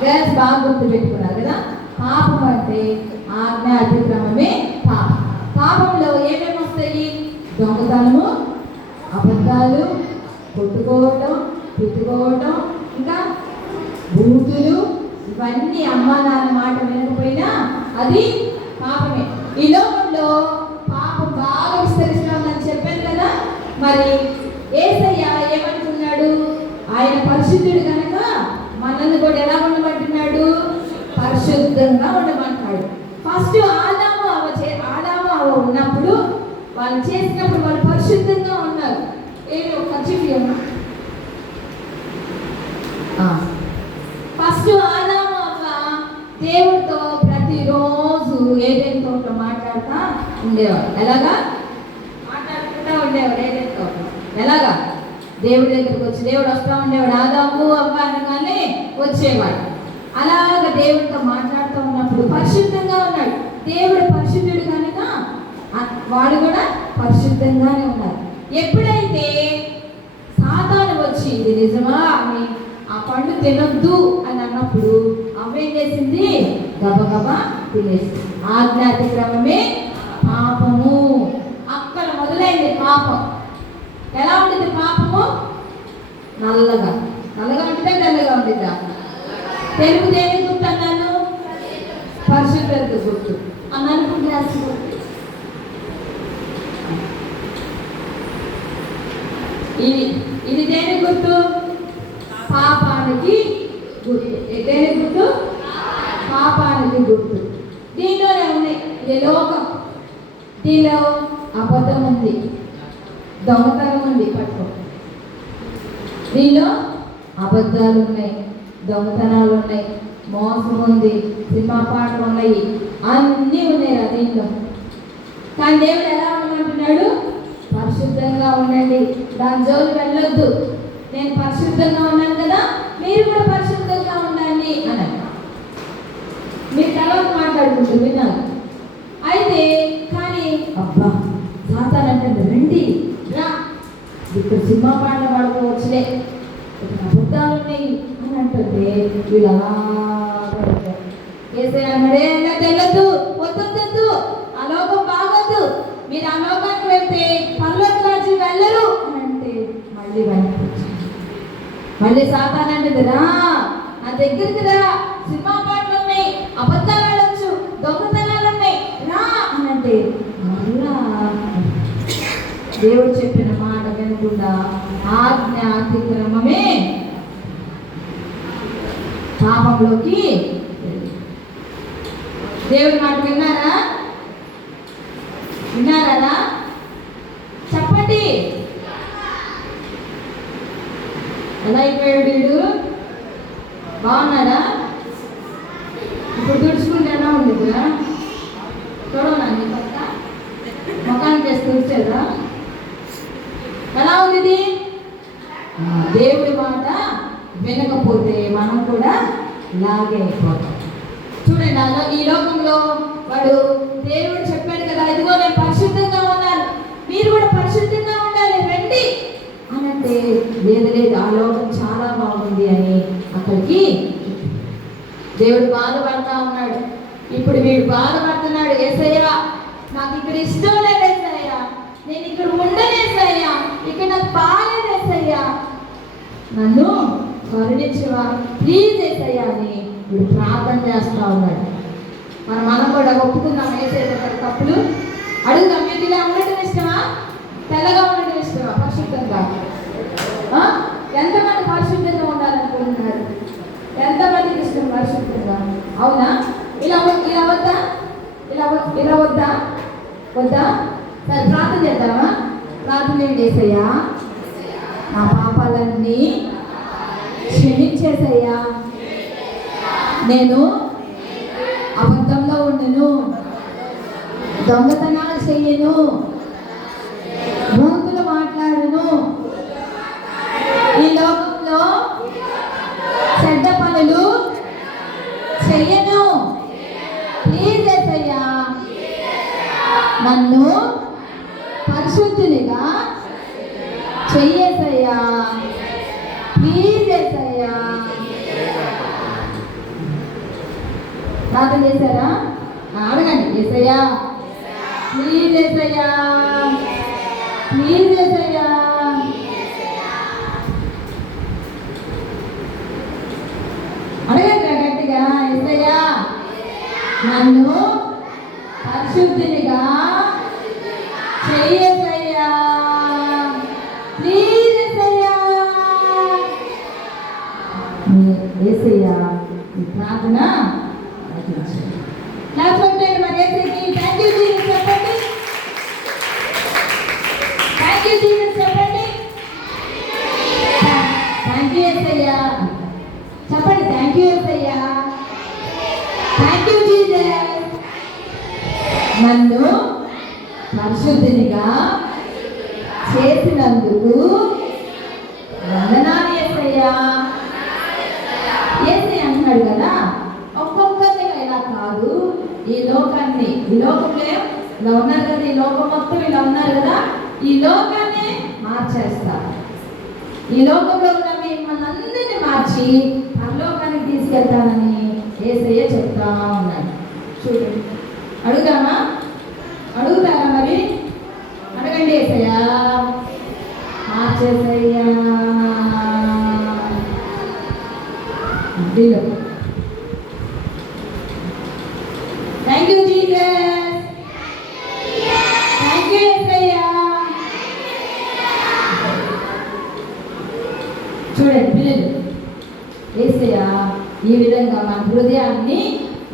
Gas బాగా గుర్తు పెట్టుకున్నారు కదా? పాపం అంటే ఆజ్ఞ అతిక్రమమే పాపం. పాపంలో ఏమేమి వస్తాయి? దొంగతనము అబద్ధాలు కొట్టుకోవటం తిట్టుకోవటం ఇంకా బూతులు ఇవన్నీ అమ్మా నాన్న మాట వినకపోయినా అది పాపమే. ఈ లోకంలో పాపం బాగా విస్తరిస్తామని చెప్పాను కదా? మరి ఏసయ్య ఏమనుకున్నాడు? ఆయన పరిశుద్ధుడు కనుక మనల్ని కూడా ఎలా ఉండమంటున్నాడు? పరిశుద్ధంగా ఉండమంటున్నాడు. ఫస్ట్ ఆదాము అవ చే ఆదాము అవ ఉన్నప్పుడు వాళ్ళు చేసినప్పుడు వాళ్ళు పరిశుద్ధంగా ఉన్నారు. ఏమి ఒక ఖర్చు ఫస్ట్ ఆదాము అవ్వ దేవుడితో ప్రతిరోజు ఏదైనా తోట మాట్లాడుతా ఉండేవారు ఎలాగా? మాట్లాడుకుంటా ఉండేవారు ఏదైనా తోట ఎలాగా? దేవుడి దగ్గరికి వచ్చి దేవుడు వస్తా ఉండేవాడు ఆదాము అవ్వ అనగానే వచ్చేవాడు. అలాగ దేవుడితో మాట్లాడుతూ ఉన్నప్పుడు పరిశుద్ధంగా ఉన్నాడు. దేవుడు పరిశుద్ధుడు కనుక వాడు కూడా పరిశుద్ధంగానే ఉన్నారు ఎప్పుడైతే సాతాను వచ్చి ఇది నిజమా? అని ఆ పండు తినొద్దు అని అన్నప్పుడు అమ్మ చేసింది? గబగబా తినేసింది. ఆజ్ఞాతిక్రమమే పాపము. అక్కడ మొదలైంది పాపం. ఎలా ఉంటుంది పాపము? నల్లగా. నల్లగా ఉంటుందా తెల్లగా ఉంటుందా తెలుగు దేని గుర్తు అన్నాను? పరిశుభ్రత గుర్తు. అన్నాను గ్లాస్ గుర్తు ఇది ఇది దేని గుర్తు? పాపానికి గుర్తు. దేని గుర్తు? పాపానికి గుర్తు. దీనిలోనే ఉన్నాయి ఇది లోకం. దీనిలో అబద్ధం ఉంది. దొంగతనం ఉంది పట్టుకో దీనిలో అబద్ధాలు ఉన్నాయి దొంగతనాలు ఉన్నాయి మోసం ఉంది సినిమా పాటలు ఉన్నాయి అన్నీ ఉన్నాయి రా దీంట్లో. కానీ దేవుడు ఎలా ఉండమంటున్నాడు పరిశుద్ధంగా ఉండండి. దాని జోలు వెళ్ళొద్దు. నేను పరిశుద్ధంగా ఉన్నాను కదా మీరు కూడా పరిశుద్ధంగా ఉండండి అని మీరు తర్వాత మాట్లాడుకుంటూ విన్నాను. అయితే కానీ అబ్బా సాతానంటే రండి. ఇప్పుడు సినిమా పాటలు పాడుకోవచ్చులే ఇక్కడ అబద్ధాలు ఉన్నాయి అని అంటుంటే వీళ్ళు అలా ఏసే అన్నాడే తెల్లద్దు వద్దొద్దు ఆ లోకం బాగొద్దు. మీరు ఆ లోకానికి వెళ్తే పర్లోకి రాజు వెళ్ళరు. అని అంటే మళ్ళీ వెనక్కి మళ్ళీ సాతాన్ అంటుంది రా నా దగ్గరికి రా. సినిమా పాటలు ఉన్నాయి అబద్ధాలు ఆడొచ్చు దొంగతనాలు ఉన్నాయి. రా. అని అంటే మళ్ళా దేవుడు చెప్పిన మా కూడా ఆజ్ఞ అతిక్రమమే పాపంలోకి దేవుడి మాట విన్నారా? విన్నారా చెప్పండి. ఎలా అయిపోయాడు వీడు? బాగున్నారా? ఇప్పుడు తుడుచుకుంటే ఎలా ఉండేదిరా? చూడనా పక్క? ముఖానికి వేసి తుడిచారా ఏమైంది? దేవుడి మాట వినకపోతే మనం కూడా లాగే అయిపోతాం. చూడండి అలా ఈ లోకంలో వాడు దేవుడు చెప్పాడు కదా ఇదిగో నేను పరిశుద్ధంగా ఉన్నాను. మీరు కూడా పరిశుద్ధంగా ఉండాలి రండి. అని అంటే లేదు లేదు ఆ లోకం చాలా బాగుంది అని అక్కడికి దేవుడు బాధపడతా ఉన్నాడు. ఇప్పుడు వీడు బాధపడుతున్నాడు ఏసయ్యా నాకు ఇక్కడ ఇష్టం లేదు ఏసయ్యా నేను ఇక్కడ ఉండలేసయ్యా ఇక్కడ నాకు బాగాలేదు ఏసయ్యా నన్ను కరుణించవా? ప్లీజ్ ఏసయ్యా అని వీడు ప్రార్థన చేస్తా ఉన్నాడు. మన మనం కూడా ఒప్పుకుందాం ఏసయ్య తప్పులు. అడుగుదాం మీకు ఇలా ఉండటం ఇష్టమా? తెల్లగా ఉండటం ఇష్టమా? పరిశుద్ధంగా? ఎంతమంది పరిశుద్ధంగా ఉండాలనుకుంటున్నారు? ఎంతమందికి ఇష్టం పరిశుద్ధంగా? అవునా? ఇలా ఇలా వద్దా? ఇలా ఇలా వద్దా? వద్దా? సరే ప్రార్థన చేద్దామా? ప్రార్థన ఏం చేసయ్యా? నా పాపాలన్నీ చేసయ్యా. నేను అబద్ధంలో ఉండను. దొంగతనాలు చెయ్యను. మూతులు మాట్లాడను. ఈ లోకంలో చెడ్డ పనులు చెయ్యను. ప్లీజ్ ఏసయ్యా. నన్ను పరిశుద్ధునిగా చెయ్యేసయ్యా. ప్రార్థన చేశారా అడగండి ఏసయ్యా. ప్లీజ్ ఏసయ్యా ప్లీజ్ ఏసయ్యా అడగండి గట్టిగా ఏసయ్యా. నన్ను పరిశుద్ధినిగా చెయ్యసయ్యా ప్రార్థన ఆలకించు. క్లాస్ మరి ఏసైకి థ్యాంక్ యూ జీసస్ చెప్పండి. థ్యాంక్ యూ జీసస్ చెప్పండి. థ్యాంక్ యూ ఏసయ్యా చెప్పండి. థ్యాంక్ యూ ఏసయ్యా థ్యాంక్ యూ జీసస్ నన్ను పరిశుద్ధినిగా చేసినందుకు వందనాలు ఏసయ్యా ఏసై అంటున్నాడు కదా ఒక్కొక్కరిని ఇలా కాదు ఈ లోకాన్ని ఈ లోకంలో ఇలా ఉన్నారు కదా ఈ లోకం మొత్తం ఇలా ఉన్నారు కదా ఈ లోకాన్ని మార్చేస్తా ఈ లోకంలో ఉన్న మిమ్మల్ని అందరినీ మార్చి పరలోకానికి తీసుకెళ్తానని ఏసయ్య చెప్తా ఉన్నాడు. చూడండి. అడుగుదామా అడుగుతారా మరి? అడగండి ఏసయ్యా. మార్చేసయ్యా. Dilo. ఈ విధంగా మన హృదయాన్ని